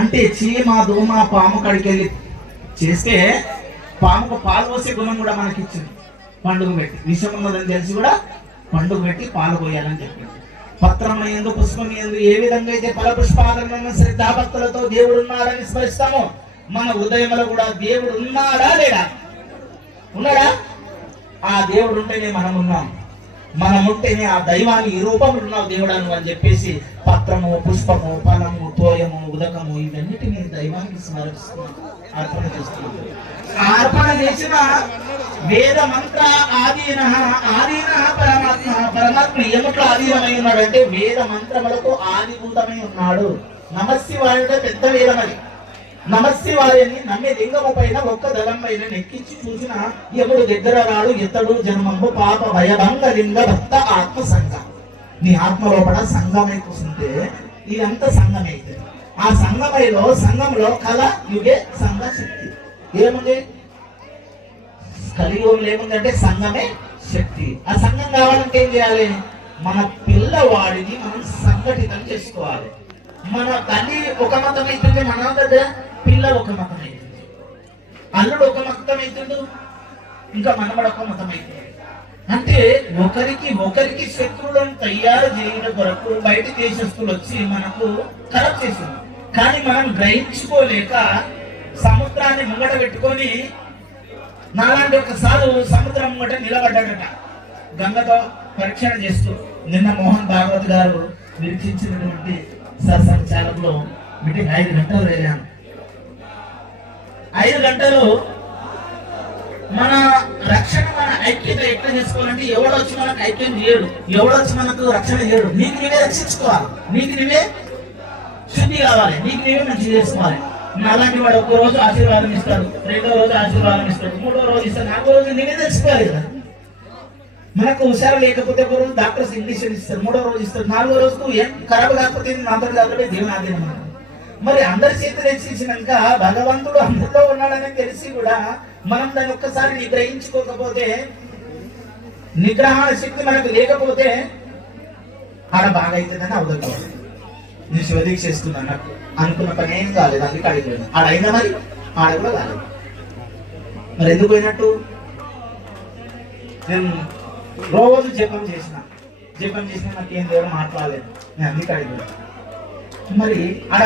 అంటే చీమ దోమ పాము కాడికి వెళ్ళి చేస్తే పాముకు పాలు పోసే గుణం కూడా మనకి ఇచ్చింది. పండుగ పెట్టి విషం ఉన్నదని తెలిసి కూడా పండుగ పెట్టి పాలు పోయాలని చెప్పింది. పత్రం ఎందు పుష్పం ఎందు ఏ విధంగా అయితే ఫల పుష్పాలను శ్రద్ధాభక్తులతో దేవుడు ఉన్నాడని స్మరిస్తామో మన హృదయంలో కూడా దేవుడు ఉన్నాడా లేడా? ఉన్నాడా? ఆ దేవుడు ఉంటేనే మనం ఉన్నాం. మనం ఉంటేనే ఆ దైవాన్ని ఈ రూపంలో ఉన్నావు దేవుడాను అని చెప్పేసి పత్రము పుష్పము ఫలము తోయము ఉదకము ఇవన్నిటిని దైవానికి స్మరిస్తున్నాం, అర్పణ చేస్తున్నాం. అర్పణ చేసిన వేద మంత్ర ఆదీన పరమాత్మ. పరమాత్మ ఏమిట్లో ఆధీనమై ఉన్నాడు అంటే వేద మంత్రములకు ఆదిభూతమై ఉన్నాడు. నమశివాయుడే పెద్ద వేదమది. నమశివాయని నమ్మే లింగము పైన ఒక్క దళం పైన నెక్కించి చూసిన యముడు దగ్గర రాడు ఎత్తడు జన్మంబు పాప భయభంగ లింగ భక్త ఆత్మ సంఘం. నీ ఆత్మ లోపల సంఘమై కూర్చుంటే ఇదంతా సంఘమైతే ఆ సంఘంలో కళ యుగే సంఘ శక్తి ఏముంది? కలియుగంలో ఏముంది అంటే సంఘమే శక్తి. ఆ సంఘం కావాలంటే ఏం చేయాలి? మన పిల్లవాడిని మనం సంఘటితం చేసుకోవాలి. మన తల్లి ఒక మతం అవుతుంది, మన దగ్గర పిల్లలు ఒక మతం అవుతుంది, అల్లుడు ఒక మతం అవుతుండు, ఇంకా మనమడు ఒక మతం అవుతుంది. అంటే ఒకరికి శత్రువులను తయారు చేయడం కొరకు బయట దేశస్తులు వచ్చి మనకు కరప్ట్ చేసింది. కానీ మనం గ్రహించుకోలేక సముద్రాన్ని ముంగట పెట్టుకొని నాలాంటి ఒకసారి సముద్రం ముంగట నిలబడ్డాడట గంగతో పరీక్షణ చేస్తూ. నిన్న మోహన్ భాగవత్ గారు నిరీక్షించినటువంటి సత్సంచాలకులు మీటింగ్ 5 గంటలు వెళ్ళాను. 5 గంటలు మన రక్షణ మన ఐక్యత ఎట్లా చేసుకోవాలంటే ఎవడొచ్చి మనకు ఐక్యం చేయడు, ఎవడొచ్చి మనకు రక్షణ చేయడు. నీకు నీవే రక్షించుకోవాలి, నీకు నీవే శుద్ధి కావాలి, నీకు నీవే మంచి చేసుకోవాలి. అలాంటి వాడు 1 రోజు ఆశీర్వాదం ఇస్తాడు, 2వ రోజు ఆశీర్వాదం ఇస్తాడు, 3వ రోజు ఇస్తాడు, 4వ రోజు నీవే తెలుసుకోవాలి కదా. మనకు హుషారు లేకపోతే 1 రోజు డాక్టర్స్ ఇంజక్షన్ ఇస్తారు, 3వ రోజు ఇస్తారు, 4వ రోజుకు ఏం ఖరాబ్ కాకపోతే అందరు కాబట్టి దేవుని ఆధీనం. మరి అందరి చేతులు రక్షించినాక భగవంతుడు అందరిలో ఉన్నాడని తెలిసి కూడా మనం దాన్ని ఒక్కసారి నిగ్రహించుకోకపోతే, నిగ్రహణ శక్తి మనకు లేకపోతే ఆడ బాగా అవుతుందని అవుతుంది. నేను శివదీక్ష చేస్తున్నాను, నాకు అనుకున్న పని ఏం కాలేదు, అందుకే అడిగిపోయాను. ఆడైనా మరి ఆడ కూడా కాలేదు. మరి ఎందుకు పోయినట్టు? నేను రోజు జపం చేసిన నాకేం దేవుడు మాట్లాడలేదు, నేను అందుకే అడిగిపోయాను. మరి ఆడ